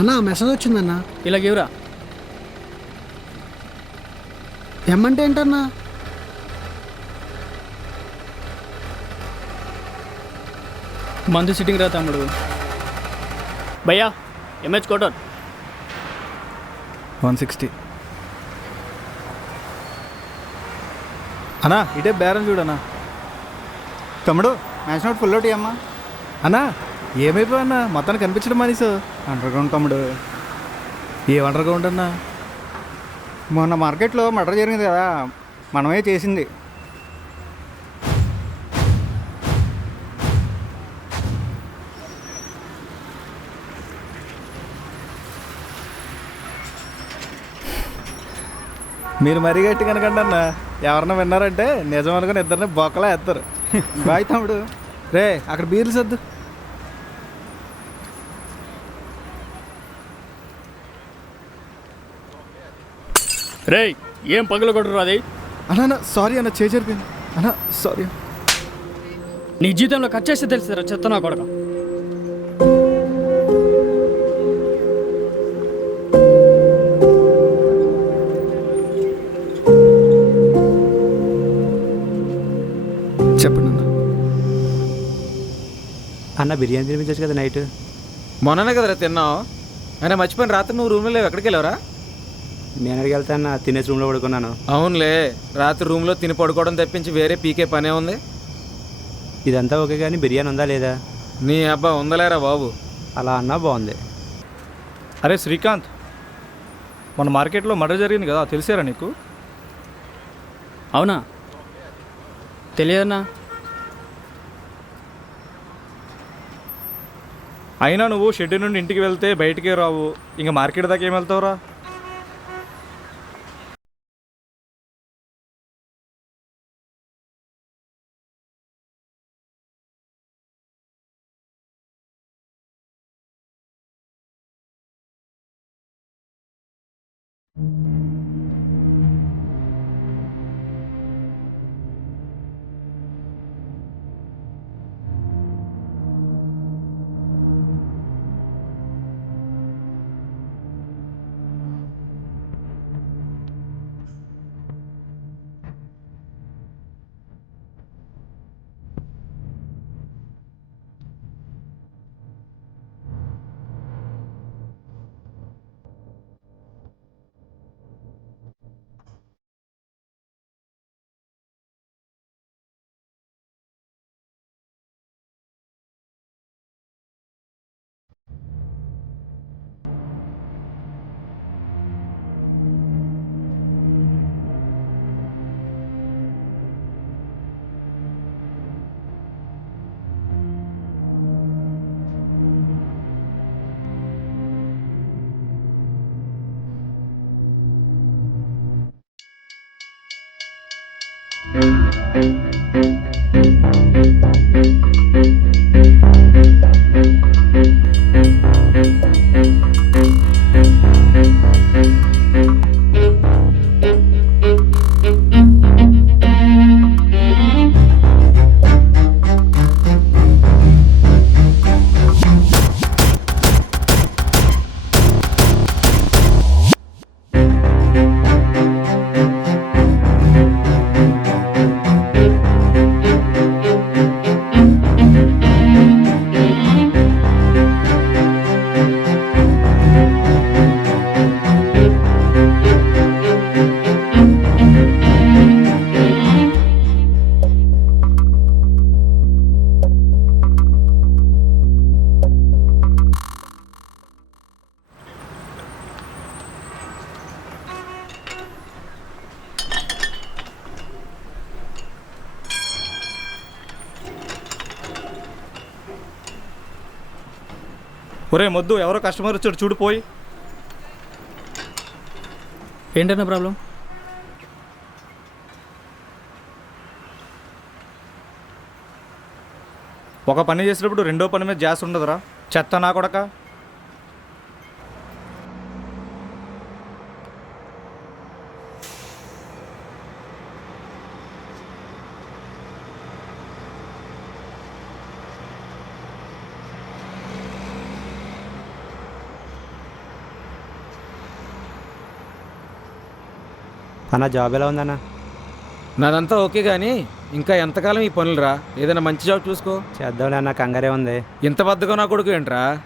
అన్నా మెసేజ్ వచ్చిందన్నా. ఇలాగేవురా ఏమంటే ఏంటన్నా? మందు సిట్టింగ్ రా తమ్ముడు. భయ్యా ఎంహెచ్ కోటర్ 160 అన్నా. ఇటే బేరం చూడన్నా. తమ్ముడు మ్యాచ్ నోట్ ఫుల్ అవుట్ అమ్మా. అన్నా ఏమైపోయా అన్నా, మొత్తానికి కనిపించడం మానేసు. అండర్గ్రౌండ్ తమ్ముడు. ఏ అండర్గ్రౌండ్ అన్నా? మొన్న మార్కెట్లో మర్డర్ జరిగింది కదా, మనమే చేసింది. మీరు మరీ గట్టి కనుకండి అన్న. ఎవరన్నా విన్నారంటే నిజం అనుకుని ఇద్దరిని బొక్కలా వేస్తారు. బాయ్ తమ్ముడు. రే అక్కడ బీర్లు సర్దు. రేయ్ ఏం పగులు కొట్టరు అది. అన్నా సారీ అన్న, చేజరిపోయింది అన్నా, సారీ. నీ జీతంలో కట్ చేస్తే తెలుస్తారా చెత్త నా కొడక. చెప్పండి అన్న. అన్న బిర్యానీ తినిపించచ్చు కదా నైట్. మొన్ననే కదరా తిన్నావు. అయినా మర్చిపోయిన రాత్రి నువ్వు రూమ్లో లేవు, ఎక్కడికి వెళ్ళావురా? నేను అడిగి వెళ్తా అన్న, తినేసి రూమ్లో పడుకున్నాను. అవునులే, రాత్రి రూమ్లో తిని పడుకోవడం తప్పించి వేరే పీకే పనే ఉంది. ఇదంతా ఓకే కానీ బిర్యానీ ఉందా లేదా? నీ అబ్బా ఉందలేరా బాబు. అలా అన్నా బాగుంది. అరే శ్రీకాంత్, మన మార్కెట్లో మర్డర్ జరిగింది కదా, తెలిసారా నీకు? అవునా, తెలియదన్నా. అయినా నువ్వు షెడ్ నుండి ఇంటికి వెళ్తే బయటికే రావు, ఇంకా మార్కెట్ దాకా ఏం వెళ్తావురా? ఒరే మొద్దు, ఎవరో కస్టమర్ వచ్చాడు చూడు పోయి. ఏంటన్నా ప్రాబ్లం? ఒక పని చేసినప్పుడు రెండో పని మీద జాస్ ఉండదురా, చెత్త నా కొడక. అన్న జాబ్ ఎలా ఉందన్న? నాదంతా ఓకే కానీ ఇంకా ఎంతకాలం ఈ పనులు రా? ఏదైనా మంచి జాబ్ చూసుకో. చేద్దాంలే అన్న, కంగారే ఉంది. ఇంత బద్దగా నా కొడుకు ఏంట్రా?